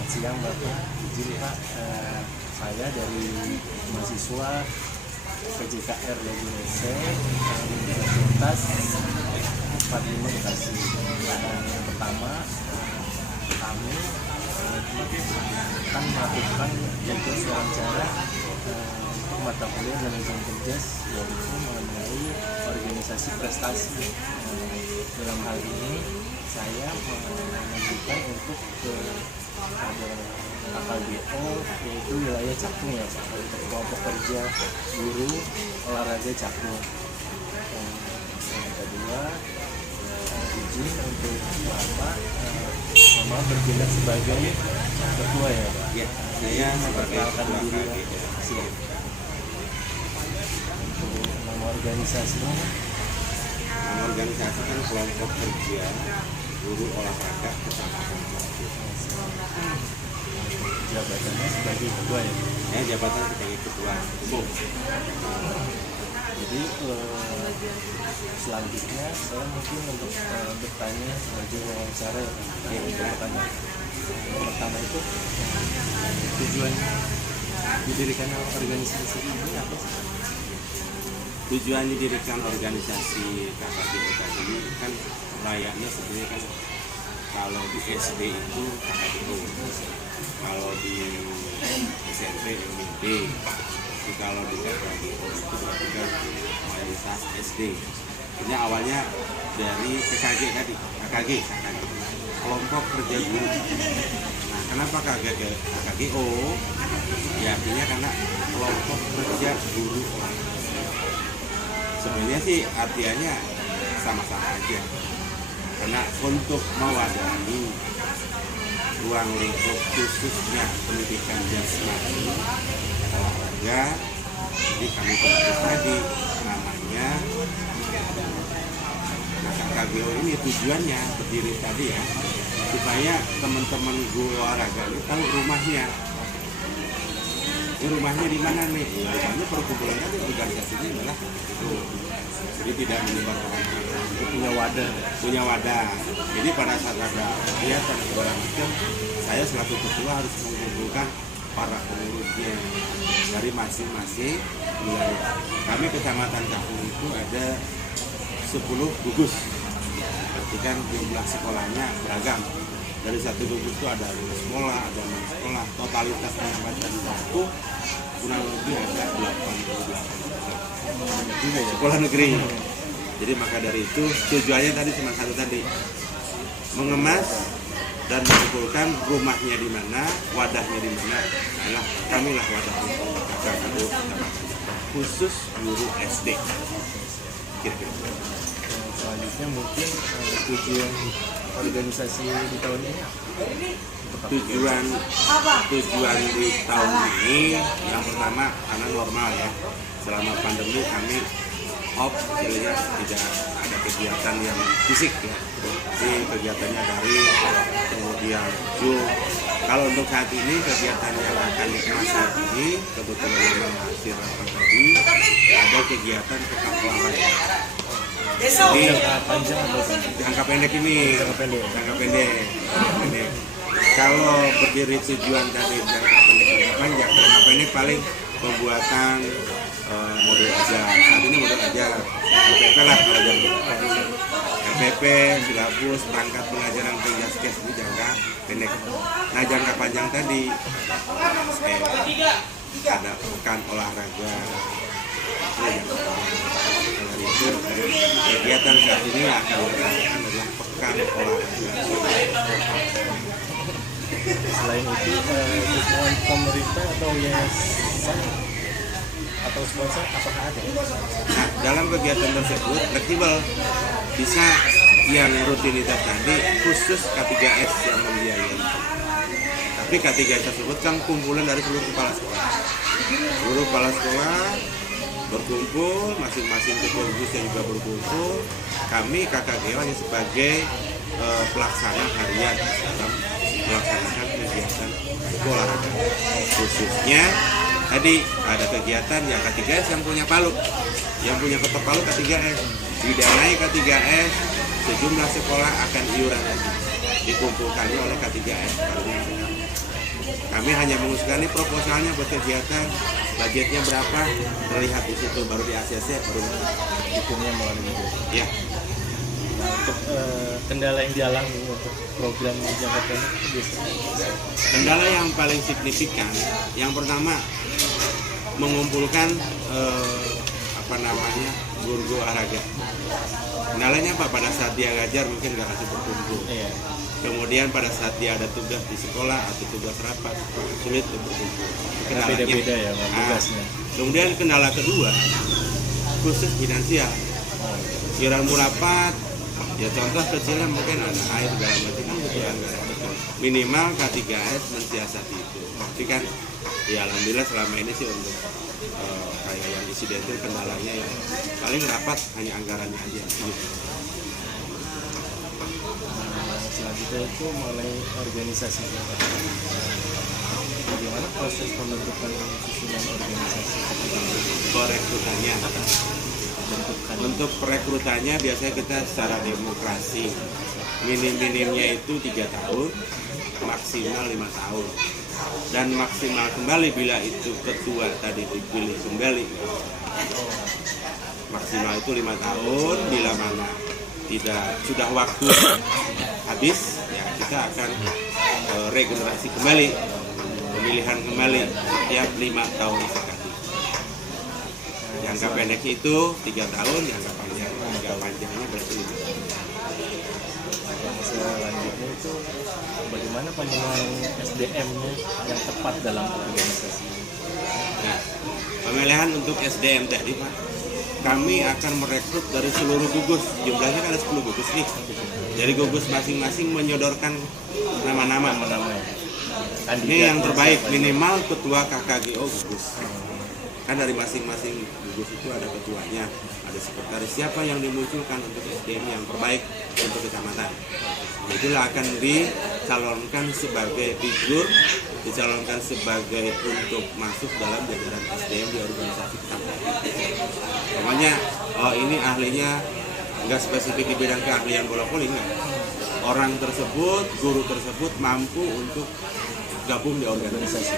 Selamat siang Bapak. Izin Pak, saya dari mahasiswa PJKR LGS Universitas 45 Bekasi. Yang pertama, kami akan melakukan tugas wawancara untuk mata kuliah manajemen kerja, yaitu mengenai organisasi prestasi. Dalam hal ini saya mengajukan untuk ada KKGO, yaitu wilayah Cakung ya Pak, untuk kelompok kerja guru olahraga Cakung. Yang kedua, izin untuk Bapak bertindak sebagai ketua ya Pak. Ya, saya sebagai ketua KKG. Untuk nama organisasinya, nama organisasi kan kelompok kerja guru olahraga Kecamatan Cakung. jabatannya sebagai ketua ya Pak. Ya, jabatan sebagai ketua umum. Jadi selanjutnya saya mungkin untuk bertanya sebagai wawancara ya Pak. Untuk bertanya, yang pertama itu tujuan didirikan organisasi ini apa sih? Tujuan didirikan organisasi KKGO tadi kan layaknya sebenarnya kan kalau di SD itu KKGO, kalau di SMP MID, kalau di KKGO itu berarti kan mayoritas SD. Ini awalnya dari KKG tadi, KKG, kelompok kerja guru. Nah, kenapa KKGO? Ya artinya karena kelompok kerja guru. Sebenarnya sih artinya sama-sama aja, karena untuk mewadahi ruang lingkup khususnya pendidikan jasmani olahraga, jadi kami bentuk tadi namanya. Nah, KKGO ini tujuannya berdiri tadi ya, supaya teman-teman guru olahraga ini tahu rumahnya. Ini rumahnya di mana nih? Rumahnya perkumpulannya di organisasinya adalah itu. Jadi tidak menyebar kemana-mana. Punya wadah. Jadi pada saat ada kegiatan segala macam, saya selaku ketua harus mengumpulkan para pengurusnya dari masing-masing wilayah. Kami Kecamatan Cakung itu ada 10 gugus. Berarti kan jumlah sekolahnya beragam. Dari satu gugus itu ada 5 sekolah, ada 6 sekolah. Totalitas penambatan waktu kurang lebih ada 88 sekolah negeri. Jadi maka dari itu tujuannya tadi cuma satu tadi, mengemas dan mengumpulkan rumahnya di mana, wadahnya di mana. Adalah kamilah wadahnya KKGO khusus guru SD. Kira-kira. Selanjutnya mungkin tujuan organisasi di tahun ini tujuan di tahun ini yang pertama karena normal ya, selama pandemi kami off, jadi tidak ada kegiatan yang fisik ya, jadi kegiatannya dari kemudian Zoom. Kalau untuk saat ini kegiatan yang akan dikemas saat ini kebetulan memang hasil rapat tadi ada kegiatan pekan olahraga. Jadi jangka pendek ini, jangka pendek. Kalau berdiri tujuan dari jangka pendek, jangka pendek paling pembuatan modul ajar. Saat ini modul ajar, LPP lah kalau jadi LPP, silabus, perangkat pengajaran PJASKES ini jangka pendek. Nah jangka panjang tadi, ada pekan olahraga. Itu kegiatan saat ini akan dilaksanakan adalah pekan olahraga. Selain itu, dukungan pemerintah atau yayasan atau sponsor apakah ada? Nah, dalam kegiatan tersebut fleksibel, bisa yang rutinitas tadi khusus K3S yang membiayai. Tapi K3S tersebut kan kumpulan dari seluruh kepala sekolah. Seluruh kepala sekolah berkumpul, masing-masing ketua gugusnya juga berkumpul. Kami KKGO hanya sebagai pelaksana harian dalam melaksanakan kegiatan olahraga. Khususnya tadi ada kegiatan yang K3S yang punya palu, yang punya ketok palu K3S, didanai K3S, sejumlah sekolah akan iuran lagi dikumpulkannya oleh K3S. Kami hanya mengusulkan ini proposalnya buat kegiatan, budgetnya berapa, terlihat di situ, baru di ACC, baru Hukumnya melalui itu. ya. Nah, untuk kendala yang dialami untuk program jangka pendek itu biasanya Kendala yang paling signifikan, yang pertama mengumpulkan guru olahraga. Kendalanya apa? Pada saat dia ngajar mungkin nggak kasih berkumpul. iya. Kemudian pada saat dia ada tugas di sekolah atau tugas rapat, sulit untuk berkumpul. Karena beda-beda ya Bang, tugasnya. Kemudian kendala kedua, khusus finansial. Iuran rapat, ya contoh kecilnya mungkin ada air segala macam itu anggaran. Minimal K3S mensiasati itu. Tapi kan, ya alhamdulillah selama ini sih untuk kayak yang insiden itu kendalanya yang paling rapat hanya anggarannya aja. Gitu. Selanjutnya itu mengenai organisasi. Bagaimana proses pembentukan susunan organisasi? Perekrutannya. Bentukan. Untuk perekrutannya biasanya kita secara demokrasi. Minim-minimnya itu 3 tahun, maksimal 5 tahun. Dan maksimal kembali bila itu ketua tadi dipilih kembali. Maksimal itu 5 tahun, bila mana tidak sudah waktu habis, ya kita akan regenerasi kembali, pemilihan kembali setiap 5 tahun sekali. Jangka pendek itu 3 tahun, jangka panjangnya berarti 5 tahun. Yang selanjutnya itu bagaimana pemenuhan SDM-nya yang tepat dalam organisasi. Nah, pemilihan untuk SDM tadi Pak, kami akan merekrut dari seluruh gugus. Jumlahnya kan ada 10 gugus nih. Jadi gugus masing-masing menyodorkan nama-nama. Ini yang terbaik, minimal ketua KKGO gugus. Kan dari masing-masing gugus itu ada ketuanya, ada sekretaris. Siapa yang dimunculkan untuk SDM yang terbaik untuk kecamatan? Itulah akan dicalonkan sebagai figur, dicalonkan sebagai untuk masuk dalam jajaran SDM di organisasi kecamatan. Pokoknya, oh ini ahlinya nggak spesifik di bidang keahlian bola voli, nggak. Orang tersebut, guru tersebut mampu untuk gabung di organisasi,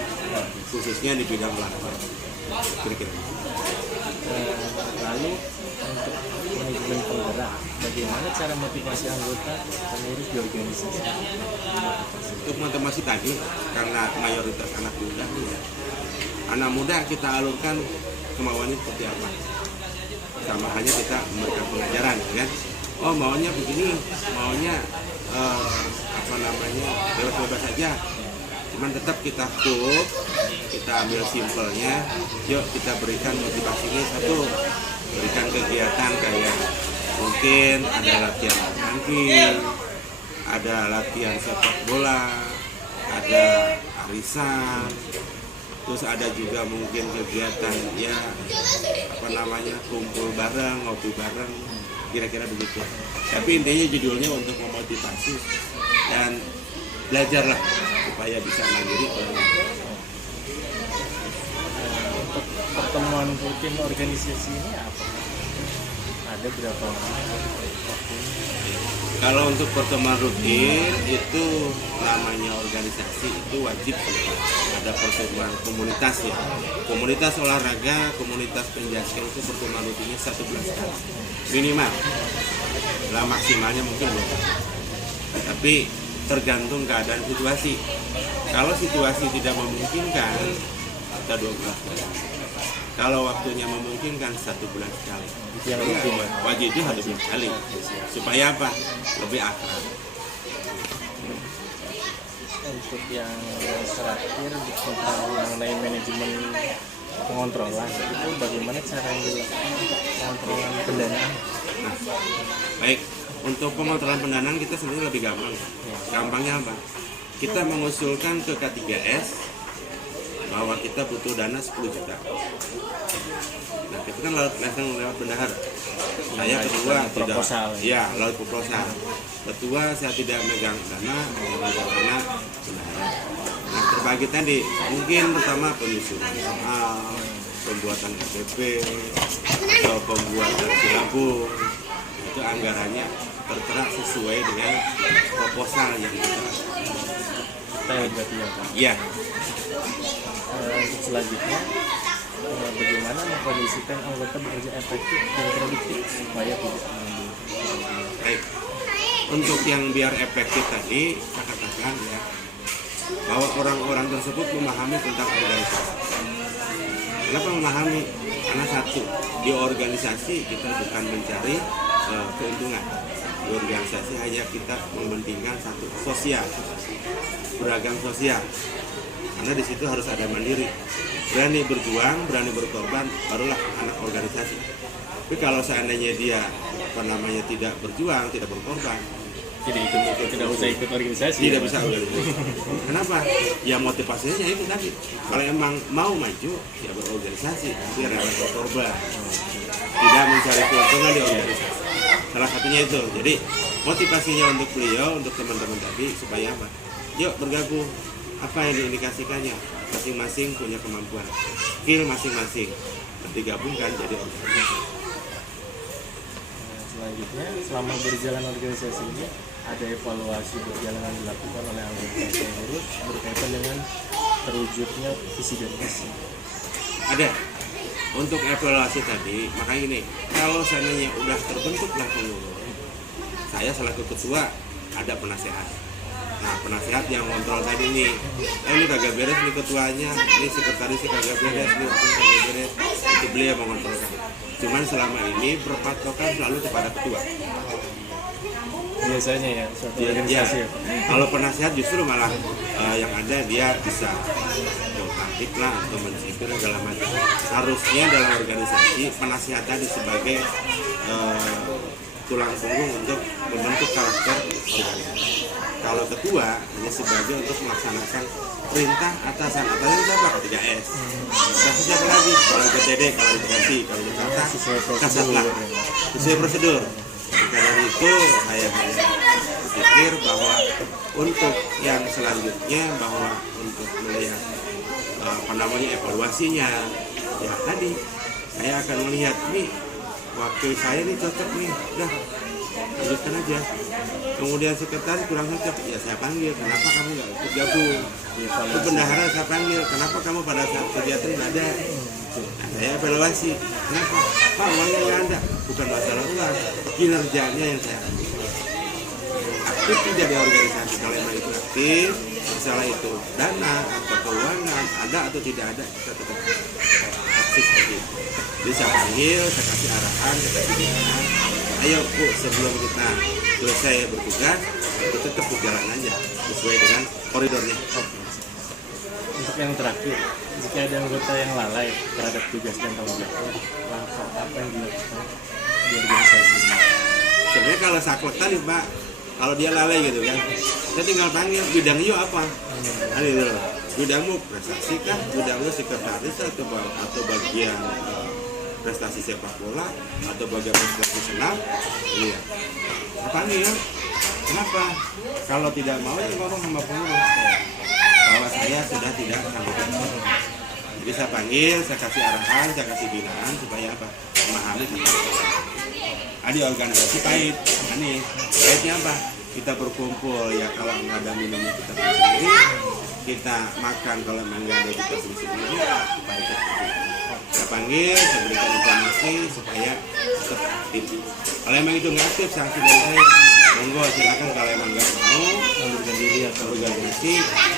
khususnya di bidang olahraga. Kira-kira. Lalu untuk manajemen penggerak, bagaimana cara motivasi anggota pengurus di organisasi? Untuk motivasi tadi, karena mayoritas anak muda, anak muda kita alurkan kemauannya seperti apa. Sama hanya kita memberikan pengajaran, kan? Oh maunya begini, maunya bebas-bebas saja. Cuman tetap kita cook, kita ambil simpelnya, yuk kita berikan motivasinya satu, berikan kegiatan kayak mungkin ada latihan tangkis, ada latihan sepak bola, ada arisan, terus ada juga mungkin kegiatan ya kumpul bareng, ngopi bareng, kira-kira begitu. Tapi intinya judulnya untuk memotivasi dan belajarlah supaya bisa mandiri. Untuk pertemuan rutin organisasi ini apa? Ada berapa waktunya? Kalau untuk pertemuan rutin itu namanya organisasi itu wajib ada pertemuan komunitas ya. Komunitas olahraga, komunitas penjaskan itu pertemuan rutinnya 1 bulan sekali minimal. Lah maksimalnya mungkin 2 kali. Tapi tergantung keadaan situasi. Kalau situasi tidak memungkinkan, kita 2 bulan sekali. Kalau waktunya memungkinkan 1 bulan sekali. Yang rutin, wajibnya harus sekali. Supaya apa? Lebih akrab. untuk yang terakhir tentang mengenai manajemen pengontrolan itu bagaimana cara yang dilakukan untuk pengontrolan pendanaan? Nah, baik, untuk pengontrolan pendanaan kita sebenarnya lebih gampang. Gampangnya apa? Kita mengusulkan ke K3S bahwa kita butuh dana 10 juta. Nah, itu kan langsung lewat bendahara. Saya ketua tidak, ya lewat proposal. Ketua saya tidak megang dana, megang dana bendahara. Nah, terbagi tadi mungkin pertama penyusunan soal, pembuatan KTP, atau pembuatan silabus. Itu anggarannya tertera sesuai dengan proposal yang kita. style berarti ya Pak. Iya. Untuk selanjutnya, bagaimana mengkondisikan anggota bekerja efektif dan produktif supaya tidak menimbulkan. Baik. Untuk yang biar efektif tadi, saya katakan ya, bahwa orang-orang tersebut memahami tentang organisasi. Kenapa memahami? Karena satu, di organisasi kita bukan mencari keuntungan. Di organisasi hanya kita mementingkan satu, sosial, beragam sosial. Karena di situ harus ada mandiri, berani berjuang, berani berkorban, barulah anak organisasi. Tapi kalau seandainya dia tidak berjuang, tidak berkorban, tidak usah ikut organisasi. Tidak bisa organisasi. Kenapa? Ya motivasinya itu tadi. Kalau emang mau maju, ya berorganisasi, dia rela berkorban, tidak mencari keuntungan di organisasi. Salah satunya itu. Jadi motivasinya untuk beliau, untuk teman-teman tadi supaya apa? Yuk bergabung. Apa yang diindikasikannya? Masing-masing punya kemampuan, skill masing-masing, digabungkan jadi organisasi. Selanjutnya, selama berjalan organisasi ini ada evaluasi berjalan yang dilakukan oleh anggota pengurus berkaitan dengan terwujudnya visi dan misi. Ada. Untuk evaluasi tadi, makanya gini, kalau seandainya udah terbentuklah pengurus, saya selaku ketua ada penasehat. Nah, penasehat yang kontrol tadi nih, ini kagak beres nih ketuanya, ini sekretarisnya kagak beres, ini wakil kagak beres, itu beliau mengontrolkan. Cuman selama ini berpatokan selalu kepada ketua. Biasanya ya, suatu organisasi ya. Kalau penasehat justru malah yang ada dia bisa kontaktif lah atau mensipir segala macam. Harusnya dalam organisasi penasehat tadi sebagai tulang punggung untuk membentuk karakter organisasi. Kalau ketua hanya sebagai untuk melaksanakan perintah atasan siapa? K3S. Kasih siapa lagi? Kalau KTD, kalau Bekasi, kalau Jakarta, Kasatlah. Sesuai prosedur. Karena itu saya berpikir bahwa untuk yang selanjutnya bahwa untuk melihat evaluasinya, ya tadi saya akan melihat nih wakil saya nih cocok nih, udah lanjutkan aja. Kemudian sekretaris kurang cocok, ya saya panggil, kenapa kamu nggak ikut gabung? Itu bendahara saya panggil, kenapa kamu pada saat kegiatan nggak ada? Nah, saya evaluasi, kenapa? Pak, uangnya nggak ada, bukan masalah uang, kinerjanya yang saya ambil. Aktif tidak di organisasi, kalau emang itu aktif, masalah itu dana atau keuangan, ada atau tidak ada, kita tetap aktif seperti itu. Jadi saya panggil, saya kasih arahan, saya kasih arahan. Ayo Bu, sebelum kita selesai bertugas, kita tetap berjalan aja sesuai dengan koridornya. Untuk yang terakhir, jika ada anggota yang lalai terhadap tugas dan tanggung jawab, langkah apa yang dilakukan di organisasi ini? Sebenarnya kalau saklek tadi Pak, kalau dia lalai gitu kan, saya tinggal panggil bidang yuk apa? Gitu loh. Bidangmu prestasi kah? Bidangmu sekretaris atau bagian prestasi sepak bola atau bagian prestasi senam? Iya. Saya panggil. Kenapa? Kalau tidak mau ya ngomong sama pengurus bahwa saya sudah tidak sanggup. Jadi saya panggil, saya kasih arahan, saya kasih binaan supaya apa? Memahami tentang ada organisasi pahit. Ini pahitnya apa? Kita berkumpul ya, kalau nggak ada minumnya kita beli sendiri, kita makan kalau nggak ada kita beli sendiri, supaya kita saya panggil, saya berikan informasi supaya tetap aktif. Kalau emang itu nggak aktif, sanksi dari saya. Monggo silakan, kalau emang nggak mau mengundurkan diri atau organisasi,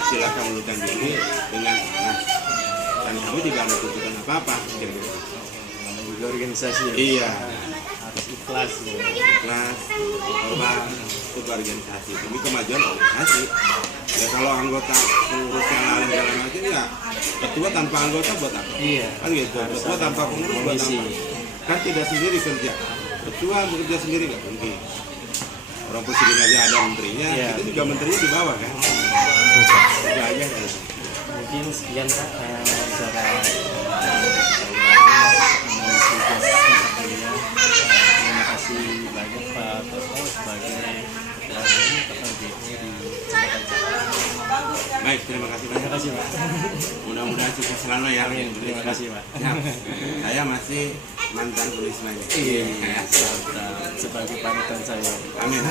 silakan mengundurkan diri dengan ikhlas. Dan kamu tidak ada tuntutan apa-apa. Juga organisasi ya? Iya. Harus ikhlas ya. Ikhlas, korban, itu organisasi. Demi kemajuan organisasi. Ya kalau anggota pengurus yang lain segala macam ya, ketua tanpa anggota buat apa? Iya. Kan gitu. Ketua tanpa pengurus buat apa? Kan tidak sendiri kerja. Ketua bekerja sendiri nggak mungkin. Orang presiden aja ada menterinya, iya, kita juga menterinya di bawah kan. Aja kan. Mungkin sekian Pak cara terima kasih banyak Pak Toto sebagai ketua di kesempatan saya. Baik, terima kasih banyak. Terima kasih Pak. Mudah-mudahan sukses selalu ya. Terima kasih Pak. Ya, saya masih mantan tulismanya. Iya, sebagai panutan saya. Amin.